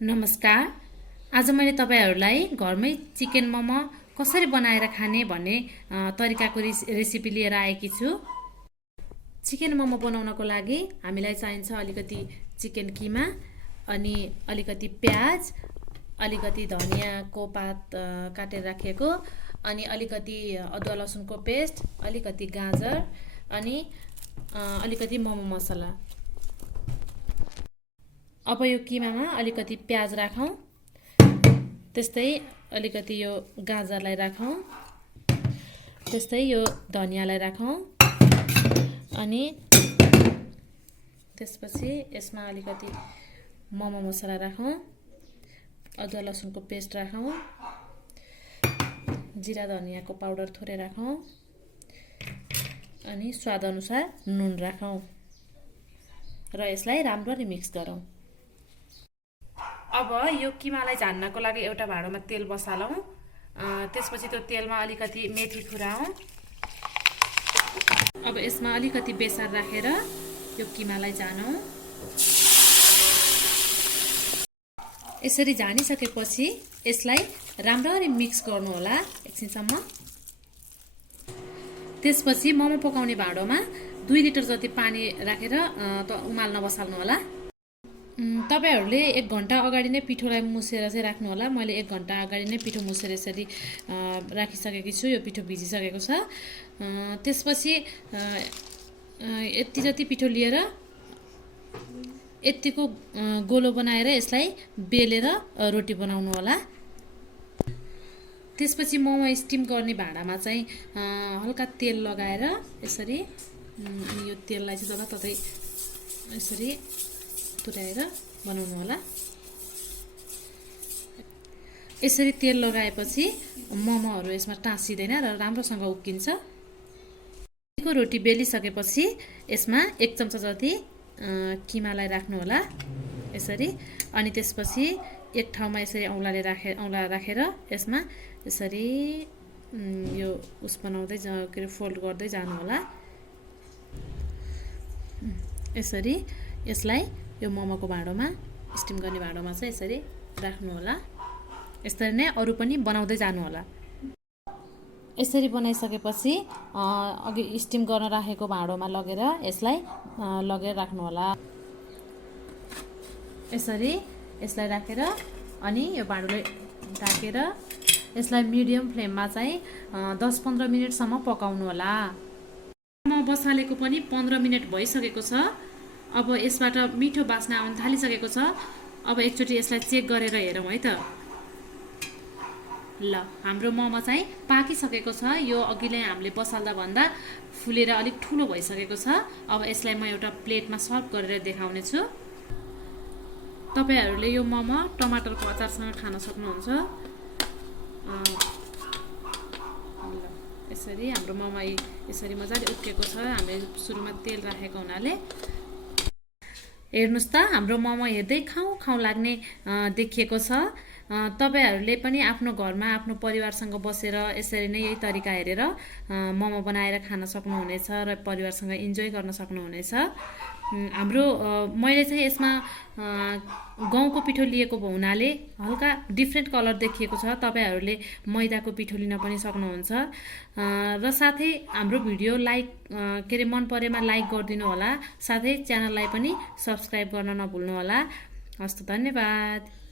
नमस्कार। आज मैले तपाईहरुलाई घरमै चिकन मोमो कसरी बनाएर खाने भन्ने तरिकाको रेसिपी लिएर आएकी छु। चिकन मोमो बनाउनको लागि हामीलाई चाहिन्छ अलिकति चिकन किमा, अनि अलिकति प्याज, अलिकति धनियाको पात काटेर राखेको, अनि अलिकति अदुवा लसुनको पेस्ट, अलिकति गाजर, अनि अलिकति मोमो मसला। अब यो किमामा अलिकति प्याज राखौं, त्यस्तै अलिकति यो गाजरलाई राखौं, त्यस्तै यो धनियालाई राखौं, अनि त्यसपछि यसमा अलिकति मोमो मसला राखौं, अदुवा लसुनको पेस्ट राखौं, जिरा धनियाको पाउडर थोरै राखौं, अनि स्वाद अनुसार नुन राखौं र यसलाई राम्ररी मिक्स गरौं। अब यो किमालाई झान्नको लागि एउटा भाँडोमा तेल बसालौं। त्यसपछि त्यो तेलमा अलिकति मेथी फुराउँ। अब यसमा अलिकति बेसार राखेर यो किमालाई झानौं। यसरी झानिसकेपछि यसलाई राम्ररी मिक्स गर्नु होला एकछिनसम्म। त्यसपछि मोमो पकाउने भाँडोमा 2 लिटर जति पानी राखेर उमाल्न बसाल्नु होला। तपाईहरुले 1 घण्टा अगाडि नै पिठोलाई मुसेर चाहिँ राख्नु होला। मैले 1 घण्टा अगाडि नै पिठो मुसेर यसरी राखिसकेकी छु। यो पिठो भिजिसकेको छ। त्यसपछि यति जति पिठो लिएर यतिको गोलो बनाएर यसलाई बेलेर रोटी बनाउनु होला। त्यसपछि मोमो स्टिम गर्ने भाँडामा चाहिँ हल्का तेल लगाएर यसरी यो तेललाई चाहिँ जताततै यसरी तुर्याएर बनाउनु होला। यसरी तेल लगाएपछि मोमोहरु यसमा टाँसिदैन र राम्रोसँग उक्किन्छ। यो रोटी बेलिसकेपछि यसमा 1 चम्चा जति किमालाई राख्नु होला यसरी, अनि त्यसपछि एक ठाउँमा यसरी औँला राखेर यसमा यसरी यो उस बनाउँदै फोल्ड गर्दै जानु होला। यसरी यसलाई यो मोमोको भाँडोमा, स्टिम गर्ने भाँडोमा चाहिँ यसरी राख्नु होला। यसरी नै अरु पनि बनाउँदै जानु होला। यसरी बनाइसकेपछि अघि स्टिम गर्न राखेको भाँडोमा लगेर यसलाई राख्नु होला। यसलाई राखेर अनि यो भाँडोले ढाकेर यसलाई मिडियम फ्लेममा चाहिँ 10-15 मिनेटसम्म पकाउनु होला। मोमो बसालेको पनि 15 मिनेट भइसकेको छ। अब यसबाट मिठो बास्ना आउन थालिसकेको छ। अब एकचोटी यसलाई चेक गरेर हेरौँ है त। ल, हाम्रो मोमो चाहिँ पाकिसकेको छ। यो अघिले हामीले बसाल्दा भन्दा फुलेर अलिक ठुलो भइसकेको छ। अब यसलाई म एउटा प्लेटमा सर्भ गरेर देखाउने छु। तपाईहरुले यो मोमो टमाटरको अचारसँग खान सक्नुहुन्छ। यसरी हाम्रो मोमो यसरी मजाले उक्केको छ। हामीले सुरुमा तेल राखेको हुनाले। हेर्नुस् त, हाम्रो मोमो हेर्दै खाउँ लाग्ने देखिएको छ। तपाईहरुले पनि आफ्नो घरमा आफ्नो परिवारसँग बसेर यसरी नै यही तरिका हेरेर मोमो बनाएर खान सक्नुहुनेछ र परिवारसँग इन्जोय गर्न सक्नुहुनेछ। हाम्रो मैले चाहिँ यसमा गहुँको पिठो लिएको हुनाले हल्का डिफ्रेन्ट कलर देखिएको छ। तपाईहरुले मैदाको पिठो लिन पनि सक्नुहुन्छ। र साथै हाम्रो भिडियो मन परेमा लाइक गरिदिनु होला। साथै च्यानललाई पनि सब्स्क्राइब गर्न नभुल्नु होला। हस्त, धन्यवाद।